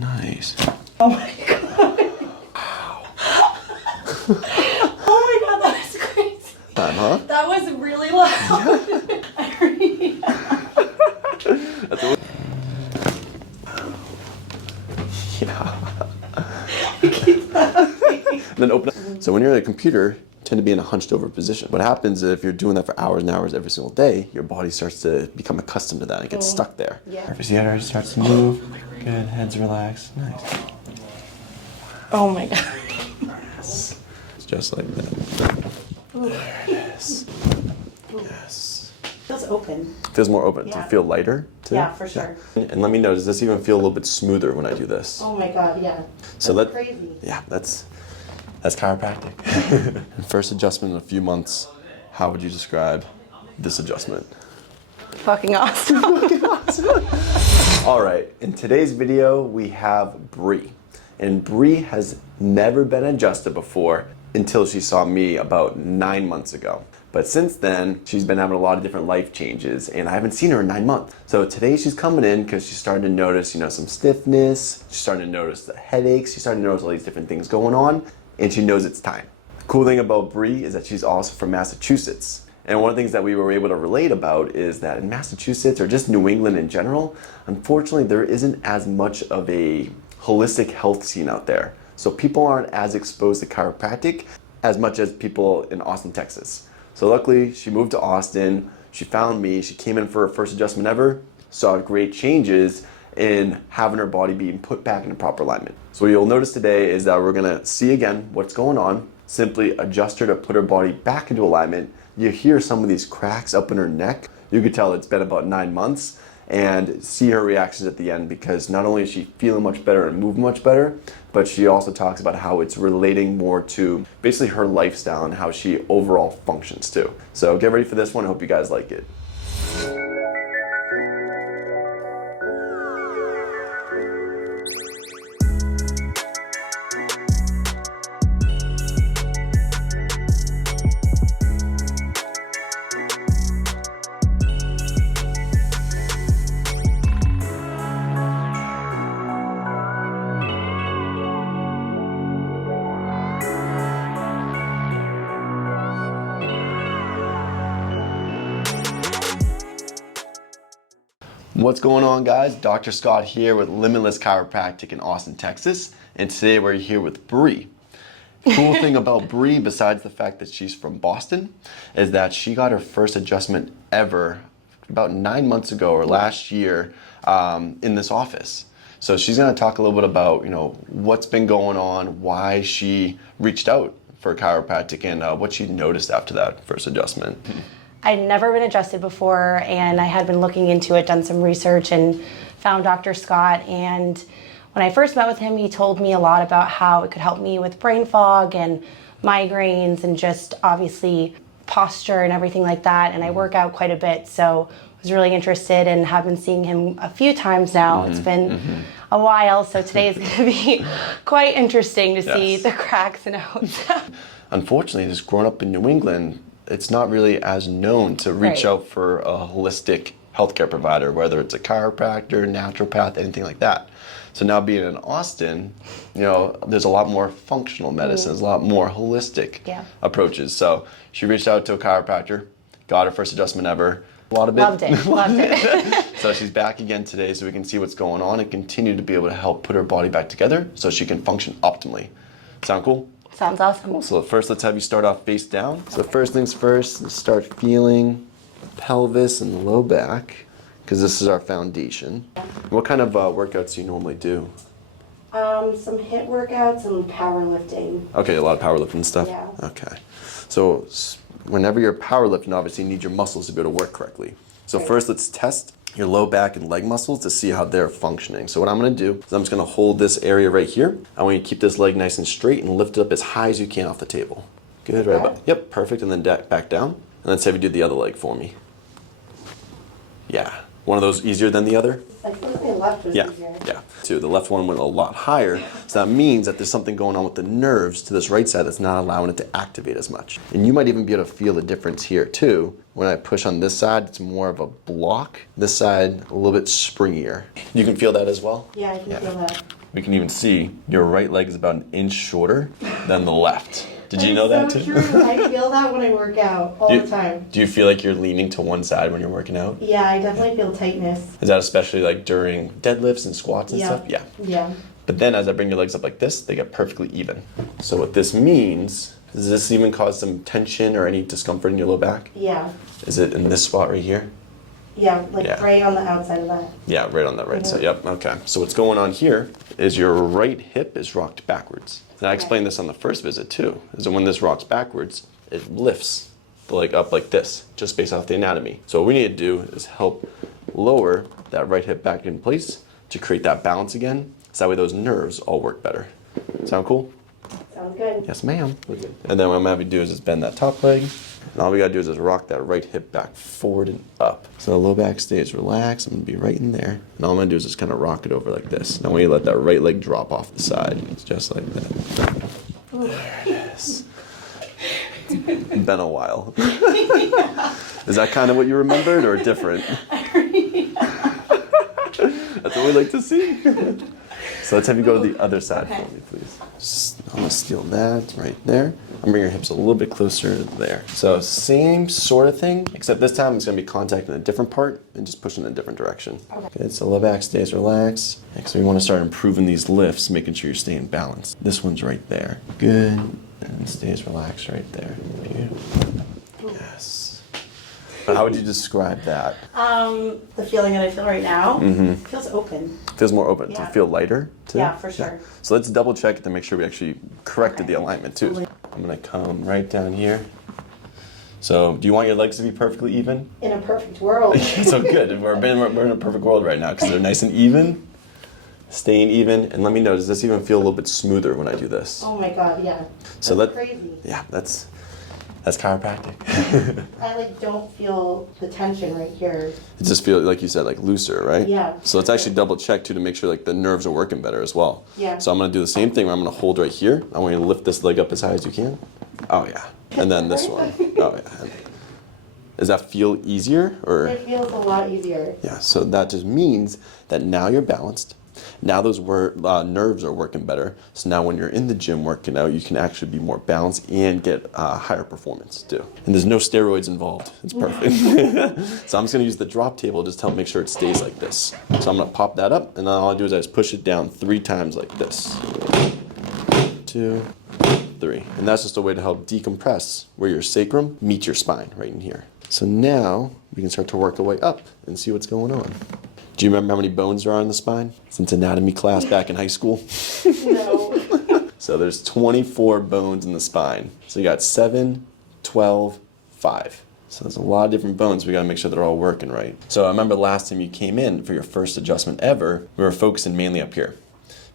Nice. Oh my god. Wow. Oh my god, that was crazy. Huh? That was really loud. That's what... Yeah. Then open up. So when you're at a computer, you tend to be in a hunched over position. What happens if you're doing that for hours and hours every single day, your body starts to become accustomed to that and gets stuck there. Yeah. Perfect. See how it already starts to move? Good. Head's relaxed. Nice. Oh my god. Yes. It's just like that. There it is. Yes. Feels open. Feels more open. Yeah. Do you feel lighter too? Yeah, for sure. And let me know, does this even feel a little bit smoother when I do this? Oh my god, yeah. So that's crazy. Yeah, that's chiropractic. First adjustment in a few months, how would you describe this adjustment? Fucking awesome. All right, in today's video, we have Bree. And Bree has never been adjusted before until she saw me about 9 months ago. But since then, she's been having a lot of different life changes, and I haven't seen her in 9 months. So today she's coming in because she's starting to notice, some stiffness. She's starting to notice the headaches. She's starting to notice all these different things going on, and she knows it's time. The cool thing about Bree is that she's also from Massachusetts. And one of the things that we were able to relate about is that in Massachusetts, or just New England in general, unfortunately, there isn't as much of a holistic health scene out there. So people aren't as exposed to chiropractic as much as people in Austin, Texas. So luckily, she moved to Austin, she found me, she came in for her first adjustment ever, saw great changes in having her body being put back into proper alignment. So what you'll notice today is that we're gonna see again what's going on, simply adjust her to put her body back into alignment. You hear some of these cracks up in her neck. You could tell it's been about 9 months, and see her reactions at the end, because not only is she feeling much better and moving much better, but she also talks about how it's relating more to basically her lifestyle and how she overall functions too. So get ready for this one. I hope you guys like it. What's going on, guys? Dr. Scott here with Limitless Chiropractic in Austin, Texas, and today we're here with Bree. Cool thing about Bree, besides the fact that she's from Boston, is that she got her first adjustment ever about 9 months ago or last year in this office. So she's going to talk a little bit about what's been going on, why she reached out for chiropractic, and what she noticed after that first adjustment. I'd never been adjusted before, and I had been looking into it, done some research, and found Dr. Scott. And when I first met with him, he told me a lot about how it could help me with brain fog and migraines and just obviously posture and everything like that. And I work out quite a bit, so I was really interested and have been seeing him a few times now. It's been a while, so today is going to be quite interesting to see the cracks and outs. Unfortunately, just growing up in New England, it's not really as known to reach out for a holistic healthcare provider, whether it's a chiropractor, naturopath, anything like that. So now being in Austin, there's a lot more functional medicine, there's a lot more holistic approaches. So she reached out to a chiropractor, got her first adjustment ever. Loved it. So she's back again today so we can see what's going on and continue to be able to help put her body back together so she can function optimally. Sound cool? Sounds awesome. So first, let's have you start off face down. So first things first, let's start feeling the pelvis and the low back, because this is our foundation. What kind of workouts do you normally do? Some HIIT workouts and powerlifting. Okay, a lot of powerlifting stuff? Yeah. Okay. So whenever you're powerlifting, obviously you need your muscles to be able to work correctly. So first, let's test your low back and leg muscles to see how they're functioning. So what I'm gonna do is I'm just gonna hold this area right here. I want you to keep this leg nice and straight and lift it up as high as you can off the table. Good, right about, yep, perfect, and then back down. And let's have you do the other leg for me. Yeah, one of those easier than the other? I think the left was easier. Yeah. So the left one went a lot higher, so that means that there's something going on with the nerves to this right side that's not allowing it to activate as much. And you might even be able to feel the difference here too. When I push on this side, it's more of a block. This side, a little bit springier. You can feel that as well? Yeah, I can feel that. we can even see your right leg is about an inch shorter than the left. Did you know that too? True. I feel that when I work out all the time. Do you feel like you're leaning to one side when you're working out? Yeah, I definitely feel tightness. Is that especially like during deadlifts and squats and stuff? Yeah. Yeah. But then as I bring your legs up like this, they get perfectly even. So what this means, does this even cause some tension or any discomfort in your low back? Yeah. Is it in this spot right here? Yeah, right on the outside of that. Yeah, right on that right side. Yep, okay. So what's going on here is your right hip is rocked backwards. And I explained this on the first visit too, is that when this rocks backwards, it lifts the leg up like this, just based off the anatomy. So what we need to do is help lower that right hip back in place to create that balance again, so that way those nerves all work better. Sound cool? Sounds good. Yes, ma'am. And then what I'm gonna have you do is just bend that top leg. And all we gotta do is just rock that right hip back forward and up. So the low back stays relaxed. I'm gonna be right in there. And all I'm gonna do is just kind of rock it over like this. Now when you let that right leg drop off the side, it's just like that. There it is. It's been a while. Is that kind of what you remembered or different? That's what we like to see. So let's have you go to the other side for me, please. I'm gonna steal that right there. And bring your hips a little bit closer there. So same sort of thing, except this time it's gonna be contacting a different part and just pushing in a different direction. Okay. Good, so low back stays relaxed. Next, we wanna start improving these lifts, making sure you're staying balanced. This one's right there. Good, and it stays relaxed right there. Beautiful. Yes. How would you describe that? The feeling that I feel right now feels open. Feels more open. Yeah. Does it feel lighter too? Yeah, for sure. So let's double check it to make sure we actually corrected the alignment too. I'm gonna come right down here. So do you want your legs to be perfectly even? In a perfect world. So good. We're in a perfect world right now because they're nice and even, staying even. And let me know, does this even feel a little bit smoother when I do this? Oh my God, yeah. So that's crazy. Yeah, that's chiropractic. I don't feel the tension right here. It just feels, like you said, like looser, right? Yeah. So let's actually double check too to make sure like the nerves are working better as well. Yeah. So I'm gonna do the same thing where I'm gonna hold right here. I want you to lift this leg up as high as you can. Oh yeah. And then this one. Oh yeah. Does that feel easier or? It feels a lot easier. Yeah, so that just means that now you're balanced. Now those nerves are working better. So now when you're in the gym working out, you can actually be more balanced and get higher performance too. And there's no steroids involved. It's perfect. So I'm just gonna use the drop table just to help make sure it stays like this. So I'm gonna pop that up, and then all I do is I just push it down 3 times like this. 2, 3. And that's just a way to help decompress where your sacrum meets your spine right in here. So now we can start to work our way up and see what's going on. Do you remember how many bones there are in the spine? Since anatomy class back in high school? No. So there's 24 bones in the spine. So you got 7, 12, 5. So there's a lot of different bones. We gotta make sure they're all working right. So I remember the last time you came in for your first adjustment ever, we were focusing mainly up here.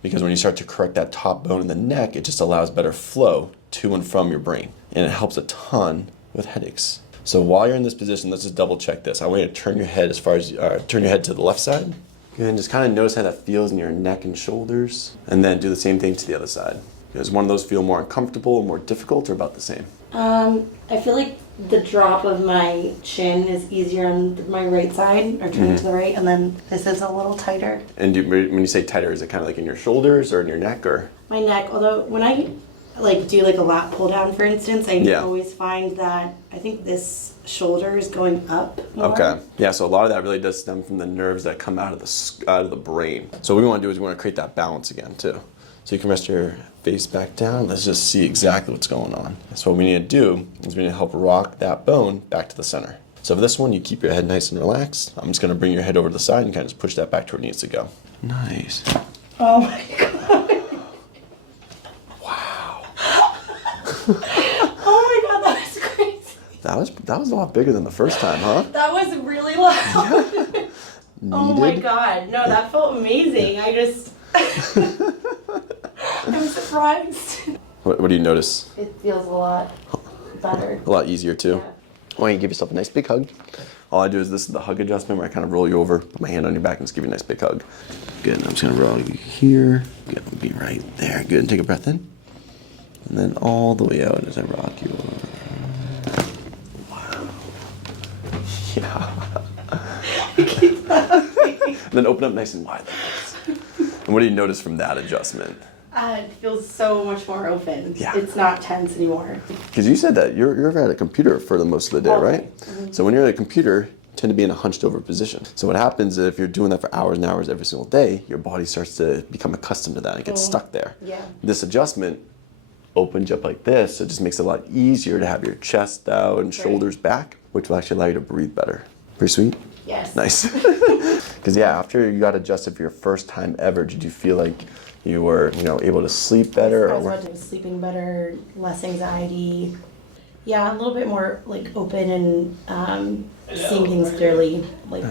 Because when you start to correct that top bone in the neck, it just allows better flow to and from your brain. And it helps a ton with headaches. So while you're in this position, let's just double check this. I want you to turn your head turn your head to the left side. And just kind of notice how that feels in your neck and shoulders. And then do the same thing to the other side. Does one of those feel more uncomfortable or more difficult or about the same? I feel like the drop of my chin is easier on my right side, or turning to the right, and then this is a little tighter. And when you say tighter, is it kind of like in your shoulders or in your neck or? My neck, although when I do a lat pull down, for instance, I always find that I think this shoulder is going up more. Okay. Yeah, so a lot of that really does stem from the nerves that come out of the brain. So what we want to do is we want to create that balance again too. So you can rest your face back down. Let's just see exactly what's going on. So what we need to do is we need to help rock that bone back to the center. So for this one, you keep your head nice and relaxed. I'm just going to bring your head over to the side and kind of just push that back to where it needs to go. Nice. Oh my God. Wow. Oh my God, that was crazy. That was a lot bigger than the first time, huh? That was really loud. Oh my God. No, that felt amazing. I'm surprised. What do you notice? It feels a lot better. A lot easier too. Yeah. Why don't you give yourself a nice big hug? All I do is this is the hug adjustment where I kind of roll you over, put my hand on your back, and just give you a nice big hug. Good, and I'm just gonna roll you here. Good, be right there. Good, and take a breath in. And then all the way out as I rock you over. Wow. Yeah. And then open up nice and wide like this. And what do you notice from that adjustment? It feels so much more open. Yeah. It's not tense anymore. Because you said that you're at a computer for the most of the day, right? Mm-hmm. So when you're at a computer, you tend to be in a hunched over position. So what happens if you're doing that for hours and hours every single day, your body starts to become accustomed to that and gets stuck there. Yeah. This adjustment opens you up like this, so it just makes it a lot easier to have your chest out and shoulders back, which will actually allow you to breathe better. Pretty sweet? Yes. Nice. Because yeah, after you got adjusted for your first time ever, did you feel like you were, able to sleep better? I was sleeping better, less anxiety. Yeah, a little bit more like open and seeing things clearly, like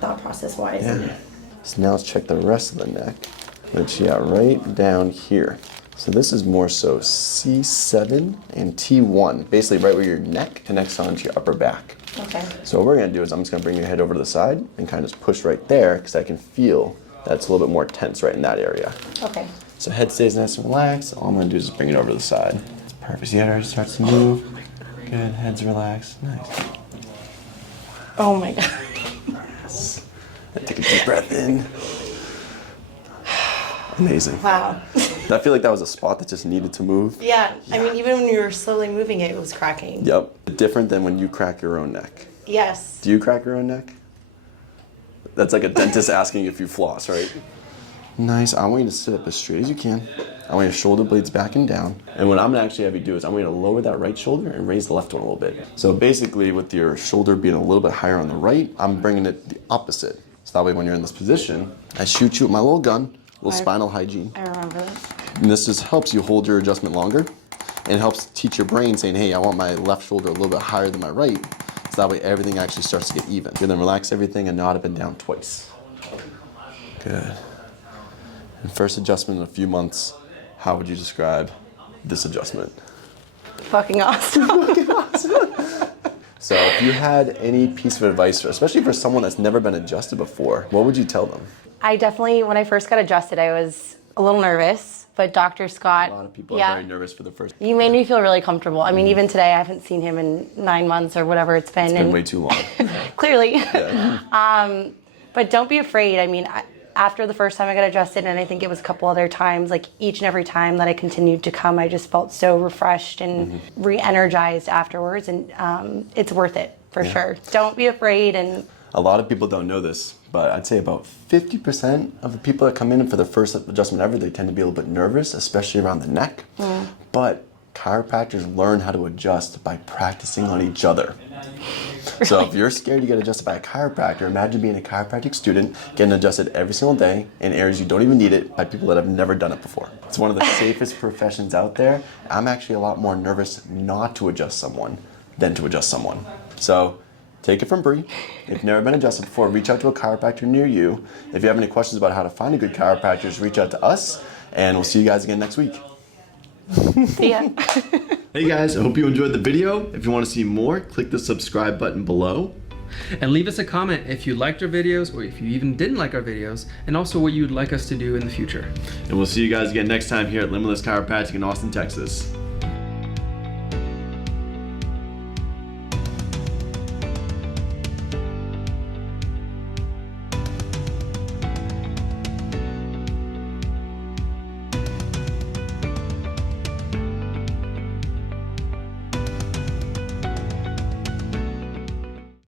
thought process wise. Yeah. So now let's check the rest of the neck, which right down here. So this is more so C7 and T1, basically right where your neck connects onto your upper back. Okay. So what we're gonna do is I'm just gonna bring your head over to the side and kind of just push right there because I can feel that's a little bit more tense right in that area. Okay. So head stays nice and relaxed. All I'm gonna do is just bring it over to the side. It's perfect. See how it already starts to move? Good, head's relaxed. Nice. Oh my God. Yes. And take a deep breath in. Amazing. Wow. I feel like that was a spot that just needed to move. Yeah. I mean, even when you were slowly moving it, it was cracking. Yep. Different than when you crack your own neck. Yes. Do you crack your own neck? That's like a dentist asking if you floss, right? Nice. I want you to sit up as straight as you can. I want your shoulder blades back and down. And what I'm gonna actually have you do is I'm gonna lower that right shoulder and raise the left one a little bit. So basically with your shoulder being a little bit higher on the right, I'm bringing it the opposite. So that way when you're in this position, I shoot you with my little gun, little spinal hygiene. I remember that. And this just helps you hold your adjustment longer and helps teach your brain saying, hey, I want my left shoulder a little bit higher than my right. So that way everything actually starts to get even. Good, then relax everything and nod up and down twice. Good. And first adjustment in a few months, how would you describe this adjustment? Fucking awesome. So if you had any piece of advice, especially for someone that's never been adjusted before, what would you tell them? I definitely, when I first got adjusted, I was a little nervous, but Dr. Scott. A lot of people are very nervous for the first. You made me feel really comfortable. I mean, even today, I haven't seen him in 9 months or whatever it's been. It's been way too long. Clearly. Yeah. But don't be afraid. I mean, after the first time I got adjusted, and I think it was a couple other times, like each and every time that I continued to come, I just felt so refreshed and re-energized afterwards. And it's worth it for sure. Don't be afraid. And a lot of people don't know this, but I'd say about 50% of the people that come in for their first adjustment ever, they tend to be a little bit nervous, especially around the neck. But chiropractors learn how to adjust by practicing on each other. Really? So if you're scared to get adjusted by a chiropractor, imagine being a chiropractic student, getting adjusted every single day in areas you don't even need it by people that have never done it before. It's one of the safest professions out there. I'm actually a lot more nervous not to adjust someone than to adjust someone. So take it from Bree. If you've never been adjusted before, reach out to a chiropractor near you. If you have any questions about how to find a good chiropractor, reach out to us, and we'll see you guys again next week. see ya. Hey guys, I hope you enjoyed the video. If you want to see more, click the subscribe button below. And leave us a comment if you liked our videos or if you even didn't like our videos, and also what you would like us to do in the future. And we'll see you guys again next time here at Limitless Chiropractic in Austin, Texas.